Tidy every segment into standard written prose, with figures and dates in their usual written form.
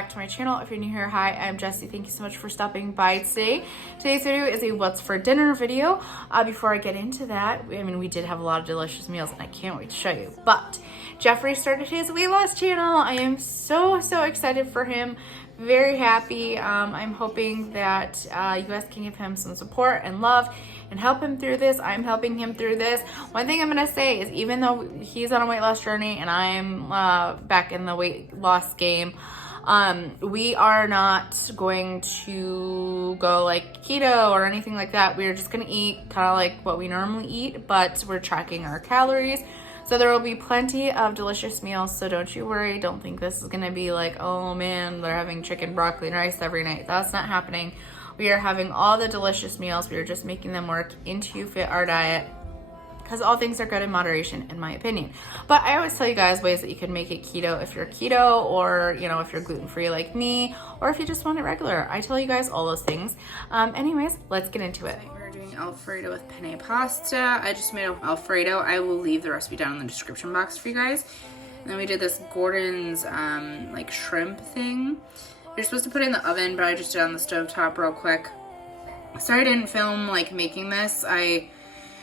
back to my channel. If you're new here, hi, I'm Jessie. Thank you so much for stopping by today. Today's video is a what's for dinner video. Before I get into that, we did have a lot of delicious meals and I can't wait to show you. But Jeffrey started his weight loss channel. I am so excited for him. Very happy. I'm hoping that you guys can give him some support and love and help him through this. I'm helping him through this. One thing I'm gonna say is, even though he's on a weight loss journey and I'm back in the weight loss game, we are not going to go like keto or anything like that. We're just gonna eat kind of like what we normally eat, but we're tracking our calories. So there will be plenty of delicious meals, so don't you worry. Don't think this is gonna be like, oh man, they're having chicken, broccoli, and rice every night. That's not happening. We are having all the delicious meals. We are just making them work into fit our diet, because all things are good in moderation, in my opinion. But I always tell you guys ways that you can make it keto if you're keto, or if you're gluten-free like me, or if you just want it regular. I tell you guys all those things. Anyways, let's get into it. Alfredo with penne pasta. I just made an Alfredo. I will leave the recipe down in the description box for you guys. And then we did this Gordon's like shrimp thing. You're supposed to put it in the oven, but I just did it on the stovetop real quick. Sorry I didn't film like making this. I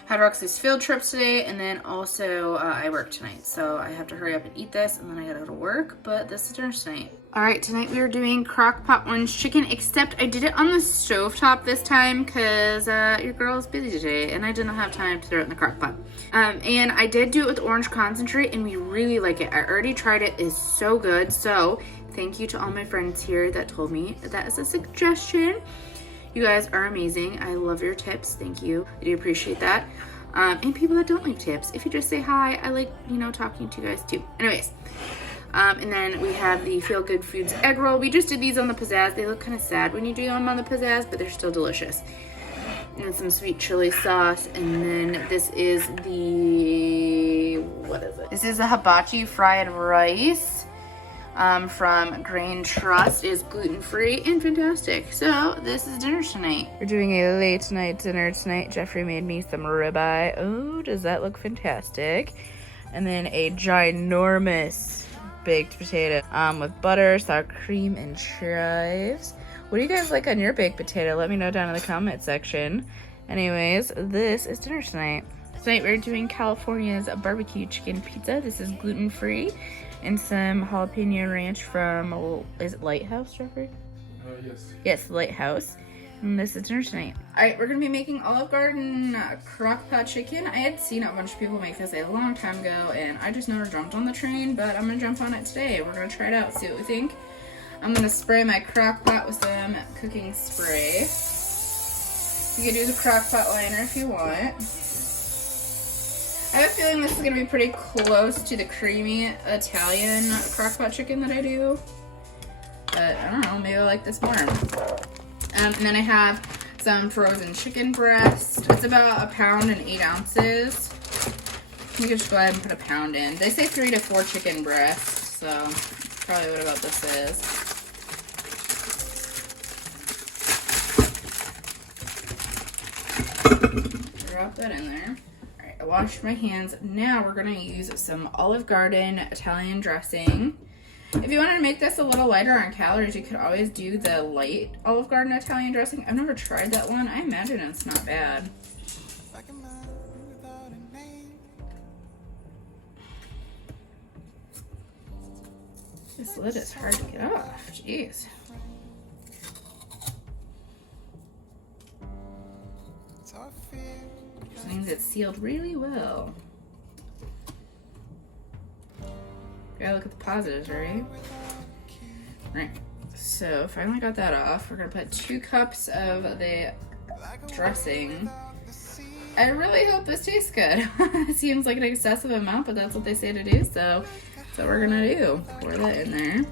had Roxy's field trips today, and then also I work tonight, so I have to hurry up and eat this, and then I gotta go to work, but this is dinner tonight. All right, tonight we are doing Crock Pot Chicken, except I did it on the stovetop this time because your girl is busy today, and I didn't have time to throw it in the crock pot. And I did do it with orange concentrate, and we really like it. I already tried it. It's so good. So thank you to all my friends here that told me that is a suggestion. You guys are amazing. I love your tips. Thank you. I do appreciate that. And people that don't leave tips. If you just say hi, I like, talking to you guys too. Anyways. And then we have the Feel Good Foods egg roll. We just did these on the pizzazz. They look kind of sad when you do them on the pizzazz, but they're still delicious. And some sweet chili sauce. And then this is the, what is it? This is the hibachi fried rice. From Grain Trust. Is gluten-free and fantastic. So this is dinner tonight. We're doing a late night dinner tonight. Jeffrey made me some ribeye. Oh, does that look fantastic? And then a ginormous baked potato with butter, sour cream, and chives. What do you guys like on your baked potato? Let me know down in the comment section. Anyways, this is dinner tonight. Tonight we're doing California's barbecue chicken pizza. This is gluten-free. And some jalapeno ranch from, is it Lighthouse, Jeffrey? Yes. Yes, Lighthouse. And this is dinner tonight. Alright, we're going to be making Olive Garden Crock Pot Chicken. I had seen a bunch of people make this a long time ago, and I just never jumped on the train, but I'm going to jump on it today. We're going to try it out, see what we think. I'm going to spray my crock pot with some cooking spray. You can do the crock pot liner if you want. I have a feeling this is going to be pretty close to the creamy Italian crock pot chicken that I do. But I don't know, maybe I like this more. And then I have some frozen chicken breast. It's about 1 pound and 8 ounces. You can just go ahead and put 1 pound in. They say 3 to 4 chicken breasts, so that's probably what about this is. Drop that in there. I washed my hands. Now we're going to use some Olive Garden Italian dressing. If you wanted to make this a little lighter on calories, you could always do the light Olive Garden Italian dressing. I've never tried that one. I imagine it's not bad. This lid is hard to get off. Jeez. Which means it's sealed really well. Gotta look at the positives, right? Alright, so finally got that off. We're gonna put 2 cups of the dressing. I really hope this tastes good. It seems like an excessive amount, but that's what they say to do, so that's what we're gonna do. Pour that in there.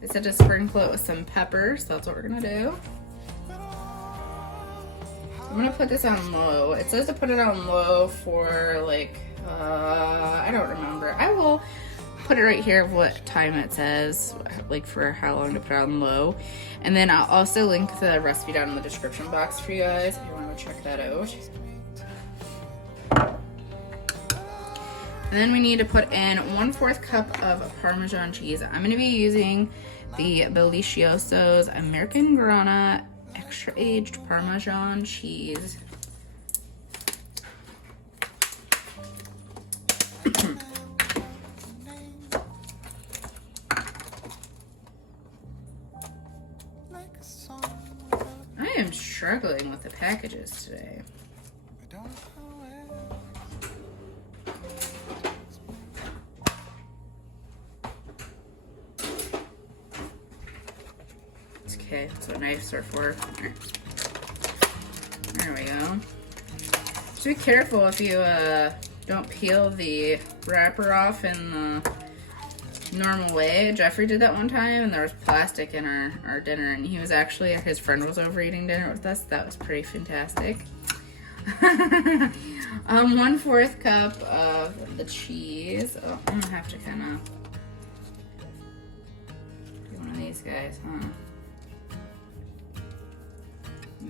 They said to sprinkle it with some pepper, so that's what we're gonna do. I'm gonna put this on low. It says to put it on low for like, I don't remember. I will put it right here of what time it says, like for how long to put it on low. And then I'll also link the recipe down in the description box for you guys if you want to check that out. And then we need to put in 1/4 cup of Parmesan cheese. I'm gonna be using the Delicioso's American Grana extra aged Parmesan cheese. I am struggling with the packages today. Okay, that's what knives are for. Right. There we go. Just be careful if you don't peel the wrapper off in the normal way. Jeffrey did that one time, and there was plastic in our dinner, and he was actually, his friend was over eating dinner with us. That was pretty fantastic. 1/4 cup of the cheese. Oh, I'm gonna have to kind of do one of these guys, huh?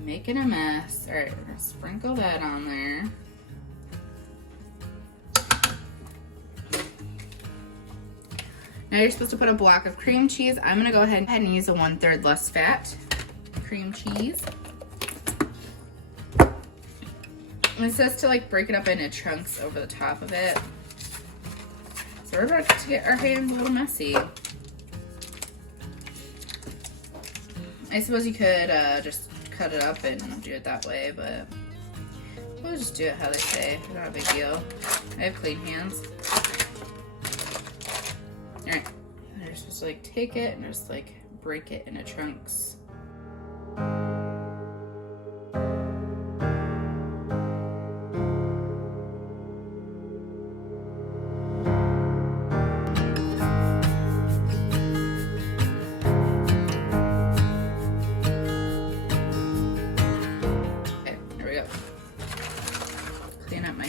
Making a mess. All right, we're gonna sprinkle that on there. Now you're supposed to put a block of cream cheese. I'm gonna go ahead and use a 1/3 less fat cream cheese. And it says to like break it up into chunks over the top of it. So we're about to get our hands a little messy. I suppose you could just cut it up and do it that way, but we'll just do it how they say. Not a big deal. I have clean hands. Alright, you're supposed to like take it and just like break it into chunks.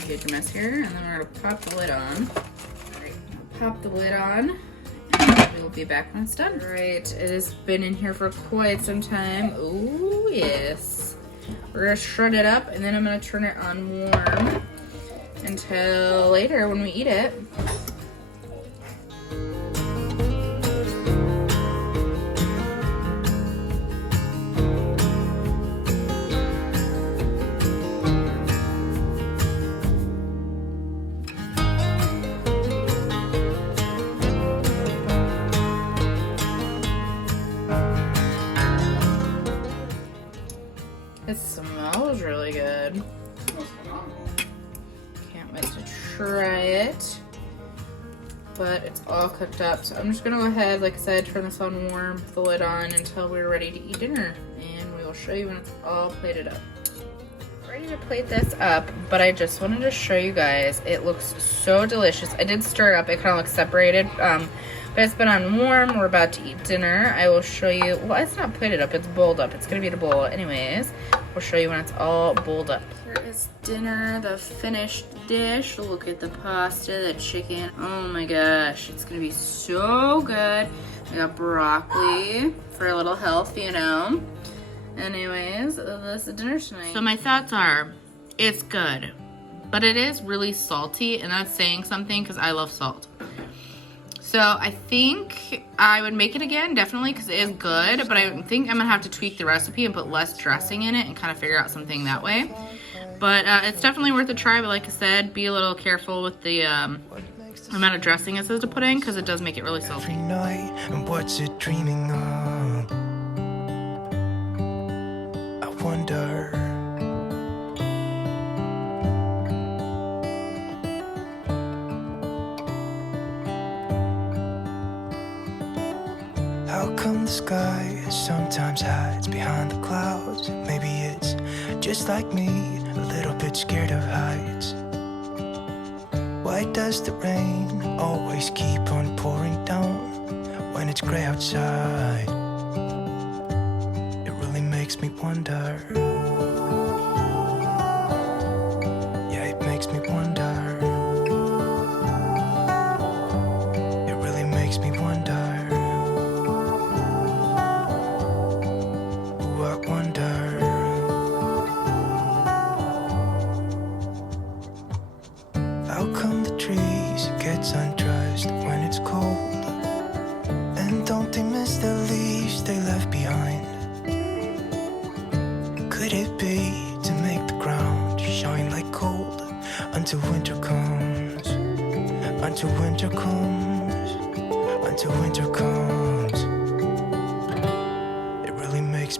Huge mess here, and then we're gonna pop the lid on. Alright, pop the lid on, and we'll be back when it's done. Alright, it has been in here for quite some time. Oh yes. We're gonna shred it up, and then I'm gonna turn it on warm until later when we eat it. It smells really good. Can't wait to try it. But it's all cooked up. So I'm just gonna go ahead, like I said, turn this on warm, put the lid on until we're ready to eat dinner. And we will show you when it's all plated up. Ready to plate this up, but I just wanted to show you guys. It looks so delicious. I did stir it up, it kind of looks separated. But it's been on warm. We're about to eat dinner. I will show you. Well, it's not plated up. It's bowled up. It's going to be in a bowl. Anyways, we'll show you when it's all bowled up. Here is dinner, the finished dish. Look at the pasta, the chicken. Oh my gosh. It's going to be so good. We got broccoli for a little health, you know. Anyways, this is dinner tonight. So my thoughts are, it's good. But it is really salty, and that's saying something because I love salt. So I think I would make it again, definitely, because it is good, but I think I'm going to have to tweak the recipe and put less dressing in it and kind of figure out something that way. But it's definitely worth a try, but like I said, be a little careful with the amount of dressing it says to put in, because it does make it really salty. Every night, and what's it dreaming of? I wonder. How come the sky sometimes hides behind the clouds? Maybe it's just like me, a little bit scared of heights. Why does the rain always keep on pouring down when it's gray outside? It really makes me wonder. Yeah, it makes me wonder. It really makes me wonder. How come the trees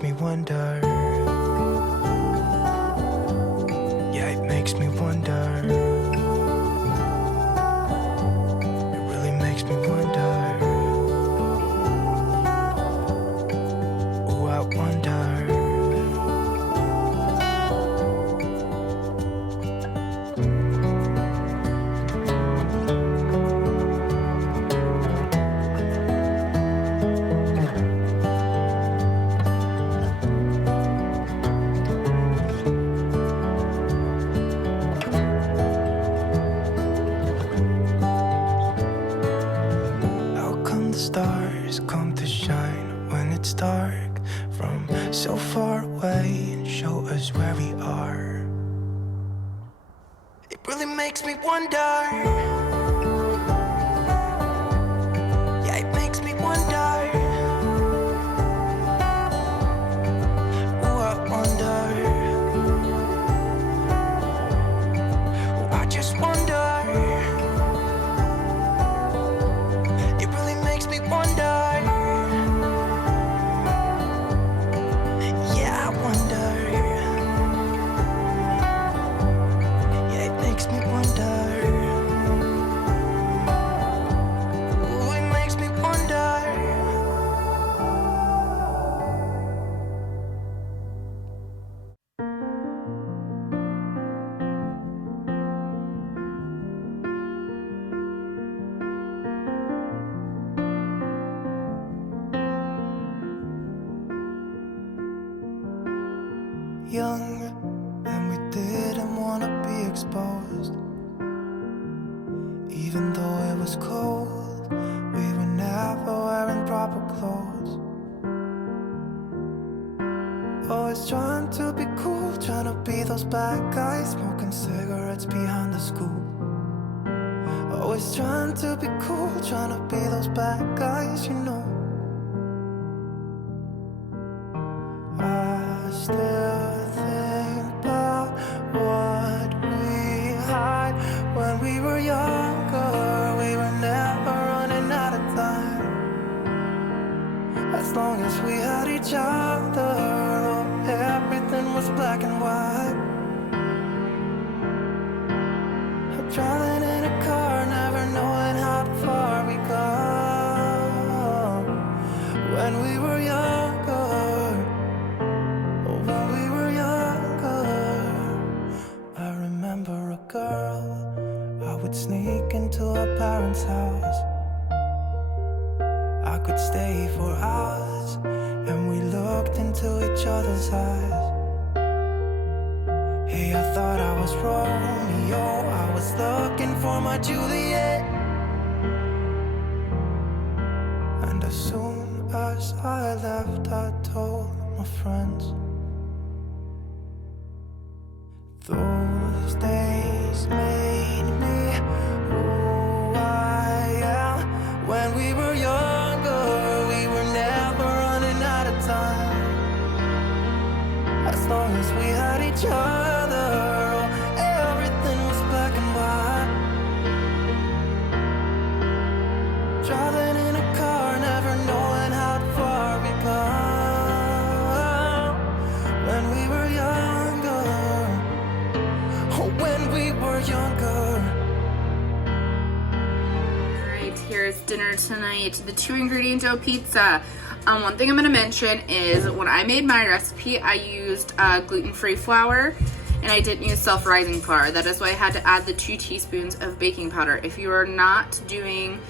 me wonder. Yeah, it makes me wonder. It really makes me wonder. Oh, I wonder. Stars come to shine when it's dark from so far away and show us where we are. It really makes me wonder. Yeah, it makes me wonder. Oh, I wonder. Oh, I just wonder. Young, and we didn't want to be exposed. Even though it was cold, we were never wearing proper clothes. Always trying to be cool, trying to be those bad guys, smoking cigarettes behind the school. Always trying to be cool, trying to be those bad guys, you know. I still think about what we had when we were younger. We were never running out of time. As long as we had each other, oh, everything was black and white. Driving in a car, never knowing how far we go. When we were younger, when we were younger, I remember a girl. I would sneak into her parents' house. I could stay for hours, and we looked into each other's eyes. Hey, I thought I was Romeo, I was looking for my Juliet. And as soon as I left, I told my friends. Those days made me who I am. When we were younger, we were never running out of time. As long as we had each other, everything was black and white. Driving in a car, never knowing how far we go. When we were younger, oh, when we were younger. Alright, here's dinner tonight. The 2-ingredient dough pizza. One thing I'm going to mention is when I made my recipe, I used gluten-free flour, and I didn't use self-rising flour. That is why I had to add the 2 teaspoons of baking powder. If you are not doing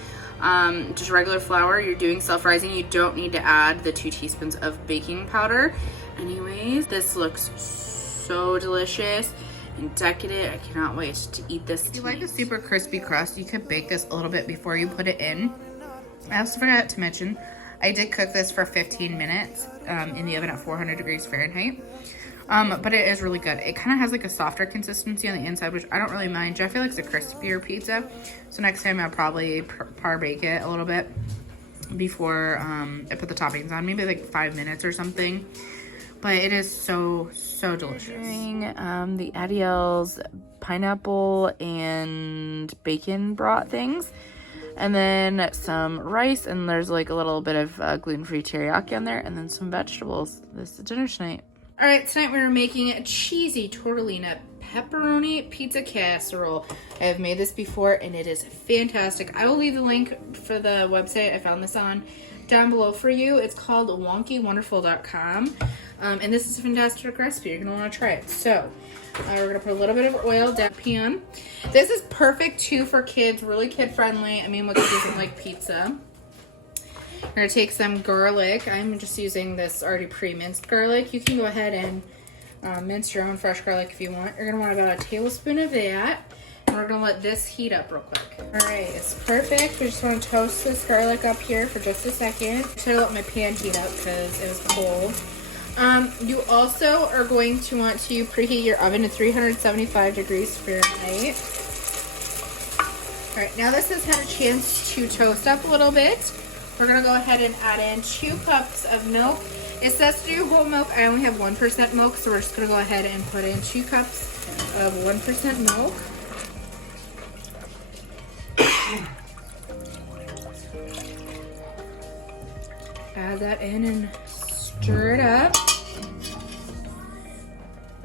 just regular flour, you're doing self-rising, you don't need to add the 2 teaspoons of baking powder. Anyways, this looks so delicious and decadent. I cannot wait to eat this. If you like a super crispy crust, you could bake this a little bit before you put it in. I also forgot to mention, I did cook this for 15 minutes in the oven at 400 degrees Fahrenheit. But it is really good. It kind of has like a softer consistency on the inside, which I don't really mind. Jeffrey likes a crispier pizza, so next time I'll probably par bake it a little bit before I put the toppings on, maybe like 5 minutes or something. But it is so delicious. Doing the Adiel's pineapple and bacon brat things. And then some rice, and there's like a little bit of gluten-free teriyaki on there, and then some vegetables. This is dinner tonight. All right, tonight we're making a cheesy tortellini pepperoni pizza casserole. I have made this before and it is fantastic. I will leave the link for the website I found this on down below for you. It's called wonkywonderful.com. And this is a fantastic recipe. You're gonna wanna try it. So we're gonna put a little bit of oil down the pan. This is perfect too for kids, really kid friendly. I mean, what kid doesn't like pizza? We're gonna take some garlic. I'm just using this already pre-minced garlic. You can go ahead and mince your own fresh garlic if you want. You're gonna want about a tablespoon of that. And we're gonna let this heat up real quick. All right, it's perfect. We just wanna toast this garlic up here for just a second. I should have let my pan heat up because it was cold. You also are going to want to preheat your oven to 375 degrees Fahrenheit. All right, now this has had a chance to toast up a little bit. We're gonna go ahead and add in 2 cups of milk. It says to do whole milk. I only have 1% milk, so we're just gonna go ahead and put in 2 cups of 1% milk. Add that in and stir it up.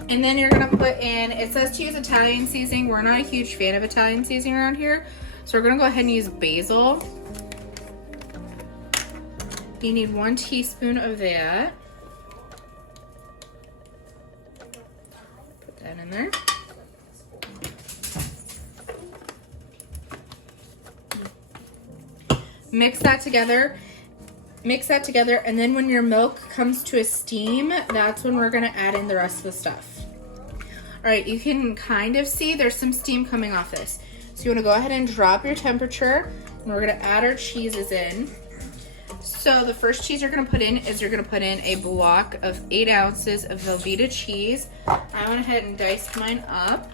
And then you're gonna put in, it says to use Italian seasoning. We're not a huge fan of Italian seasoning around here, so we're gonna go ahead and use basil. You need 1 teaspoon of that. Put that in there. Mix that together. Mix that together, and then when your milk comes to a steam, that's when we're gonna add in the rest of the stuff. All right, you can kind of see there's some steam coming off this. So you wanna go ahead and drop your temperature, and we're gonna add our cheeses in. So the first cheese you're gonna put in is you're gonna put in a block of 8 ounces of Velveeta cheese. I went ahead and diced mine up.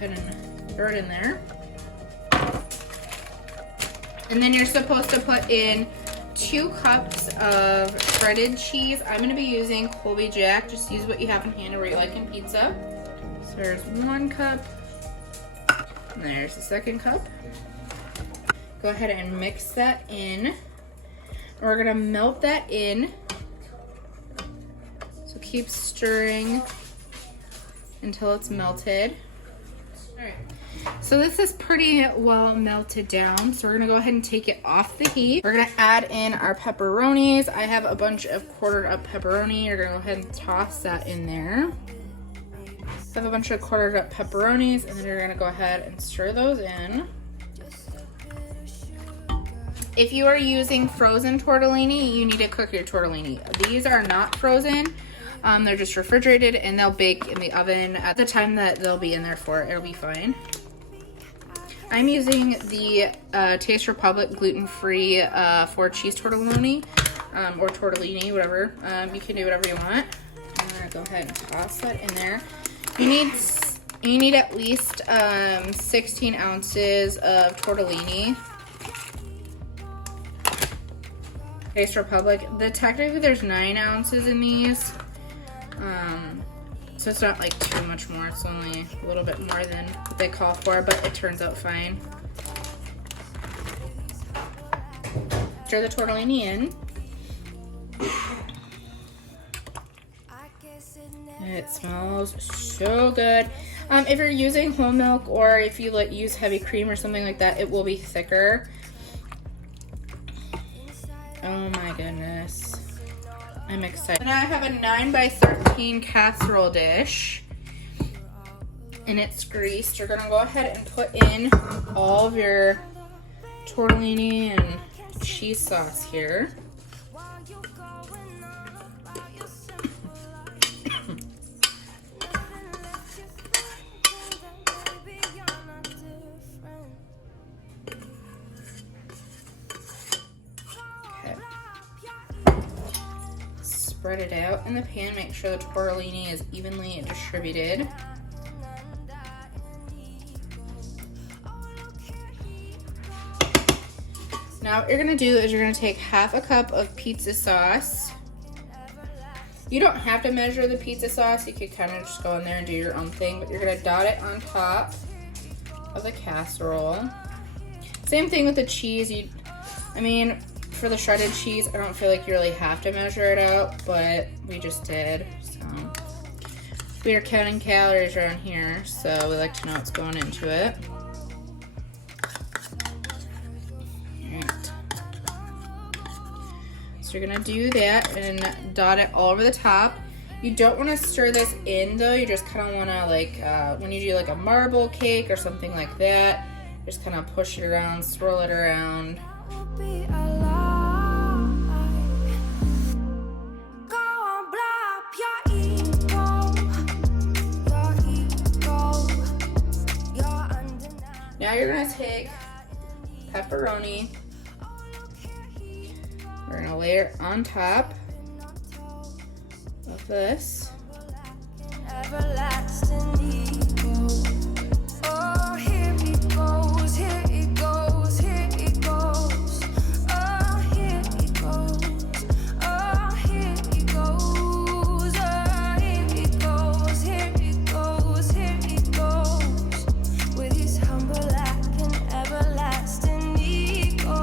Go ahead and throw it in there. And then you're supposed to put in 2 cups of shredded cheese. I'm gonna be using Colby Jack. Just use what you have in hand or what you like in pizza. So there's 1 cup. And there's the 2nd cup. Go ahead and mix that in. We're gonna melt that in. So keep stirring until it's melted. All right. So this is pretty well melted down. So we're gonna go ahead and take it off the heat. We're gonna add in our pepperonis. I have a bunch of quartered up pepperoni. You're gonna go ahead and toss that in there. I have a bunch of quartered up pepperonis, and then you're gonna go ahead and stir those in. If you are using frozen tortellini, you need to cook your tortellini. These are not frozen. They're just refrigerated, and they'll bake in the oven at the time that they'll be in there for. It'll be fine. I'm using the Taste Republic gluten-free 4 cheese tortellini, or tortellini, whatever. You can do whatever you want. I'm gonna go ahead and toss that in there. You need at least 16 ounces of tortellini. Taste Republic. Technically there's 9 ounces in these. So it's not like too much more. It's only a little bit more than what they call for, but it turns out fine. Stir the tortellini in. It smells so good. If you're using whole milk, or if you use heavy cream or something like that, it will be thicker. Oh my goodness. I'm excited. Now I have a 9x13 casserole dish, and it's greased. You're gonna go ahead and put in all of your tortellini and cheese sauce here. Spread it out in the pan. Make sure the tortellini is evenly distributed. Now what you're gonna do is you're gonna take half a cup of pizza sauce. You don't have to measure the pizza sauce. You could kind of just go in there and do your own thing, but you're gonna dot it on top of the casserole. Same thing with the cheese. I mean, for the shredded cheese, I don't feel like you really have to measure it out, but we just did. So we are counting calories around here, so we like to know what's going into it. Alright. So you're gonna do that and dot it all over the top. You don't want to stir this in though. You just kind of want to, like, when you do like a marble cake or something like that, just kind of push it around, swirl it around. Now you're gonna take pepperoni. We're gonna layer it on top of this. Oh, here it goes, here it goes, here it goes. Oh, here it goes, oh, here it goes, oh, here it goes, here it goes, here it goes. With his humble lack and everlasting ego.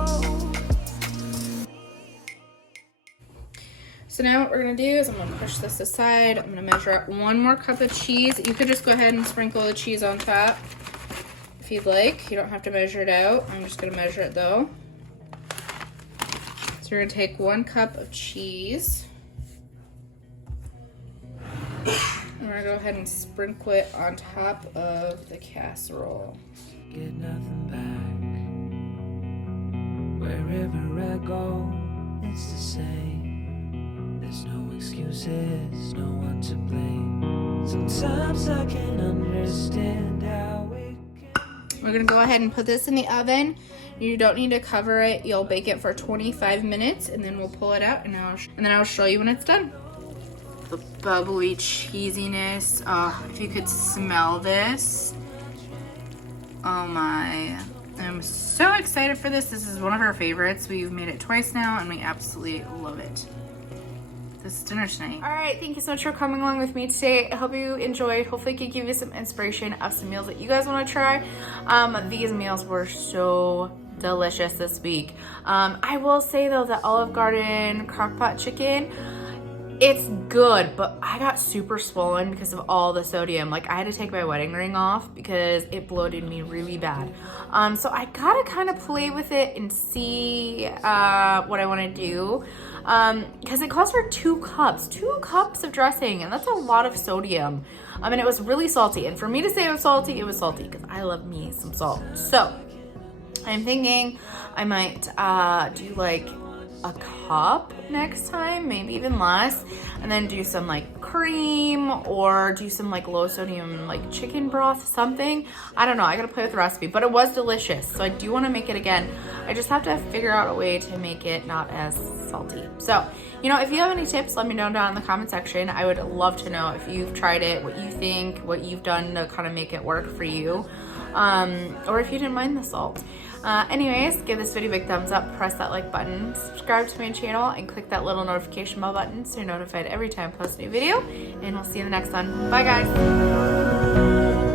So now what we're gonna do is I'm gonna push this aside. I'm gonna measure out 1 more cup of cheese. You could just go ahead and sprinkle the cheese on top if you'd like. You don't have to measure it out. I'm just gonna measure it though. So we're gonna take 1 cup of cheese. And we're gonna go ahead and sprinkle it on top of the casserole. Get nothing back. Wherever I go, it's the same. There's no excuses, no one to blame. Sometimes I can understand how it can. We're gonna go ahead and put this in the oven. You don't need to cover it. You'll bake it for 25 minutes and then we'll pull it out and then I'll show you when it's done. The bubbly cheesiness. If you could smell this. Oh my. I'm so excited for this. This is one of our favorites. We've made it twice now and we absolutely love it. This is dinner tonight. All right, thank you so much for coming along with me today. I hope you enjoyed. Hopefully it could give you some inspiration of some meals that you guys want to try. These meals were so delicious this week. I will say though, the Olive Garden Crock Pot Chicken, it's good, but I got super swollen because of all the sodium. Like I had to take my wedding ring off because it bloated me really bad. So I gotta kind of play with it and see what I want to do. Because it calls for 2 cups of dressing, and that's a lot of sodium. And it was really salty. And for me to say it was salty because I love me some salt. So I'm thinking I might do like a cup next time, maybe even less, and then do some like cream or do some like low sodium like chicken broth, something. I don't know, I gotta play with the recipe, but it was delicious, so I do want to make it again. I just have to figure out a way to make it not as salty. So, you know, if you have any tips, let me know down in the comment section. I would love to know if you've tried it, what you think, what you've done to kind of make it work for you, or if you didn't mind the salt. Anyways, give this video a big thumbs up, press that like button, subscribe to my channel, and click that little notification bell button so you're notified every time I post a new video, and I'll see you in the next one. Bye guys!